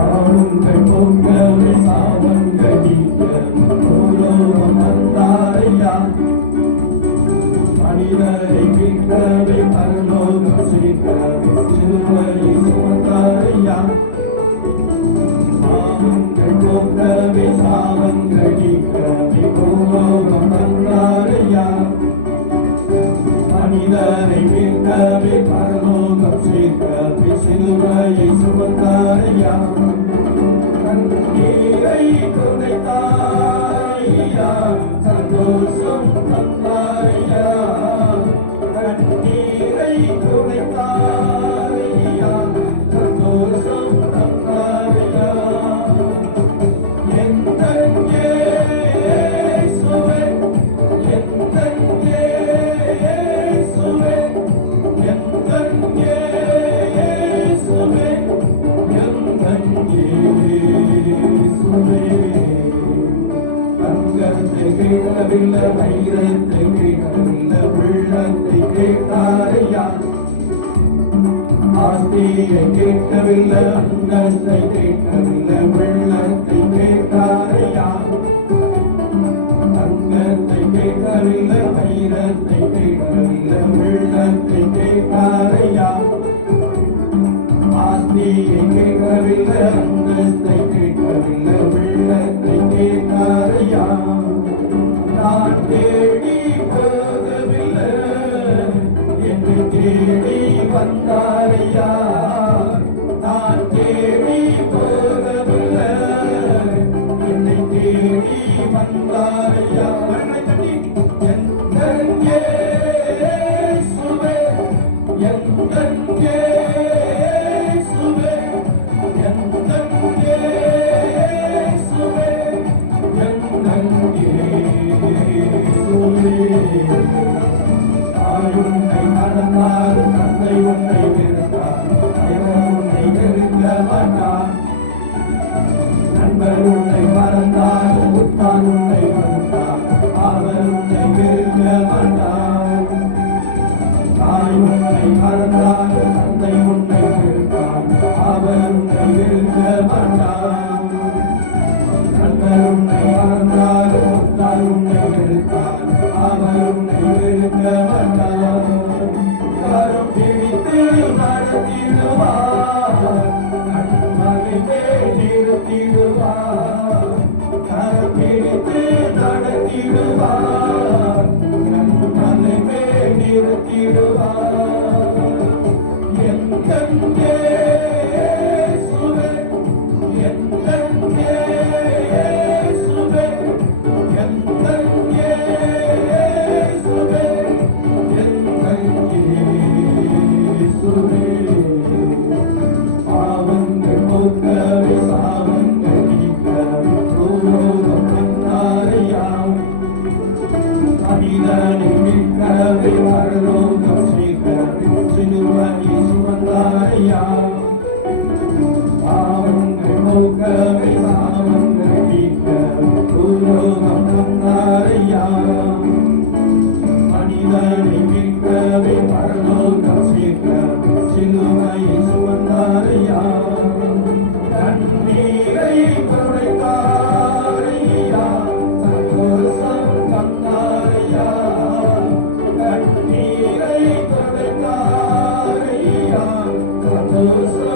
பாவங்கள் மனிதரை மீட்கவே பரலோகம் சேர்க்கவே சிலுவையை சுமந்தாரையா? கண்ணீரை துடைத்தாரையா? சந்தோஷம் தந்தாரையா? கண்ணீரை துடைத்தாரையா? சந்தோஷம் தந்தாரையா? எந்தன் தங்கத்தை கேட்கவில்லை வைரத்தை கேட்கவில்லை உள்ளத்தை கேட்டாரையா ஆஸ்தியை கேட்கவில்லை அந்தஸ்தை கேட்கவில்லை வெள்ளத்தை கேட்டாரையா தங்கத்தை கேட்கவில்லை வைரத்தை கேட்கவில்லை வெள்ளத்தை கேட்டாரையா ஆஸ்தியை கேட்கவில்லை அந்தஸ்தை கேட்கவில்லை. வெள்ளத்தை கேட்டாரையா நான் தேடி சிலுவனை சுமந்தாரையா பாவங்கள் நோக்கவை சாவங்கள் நீக்க உலோகம் தந்தாரையா மனிதனை மீட்கவே பரலோகம் சேர்க்க Música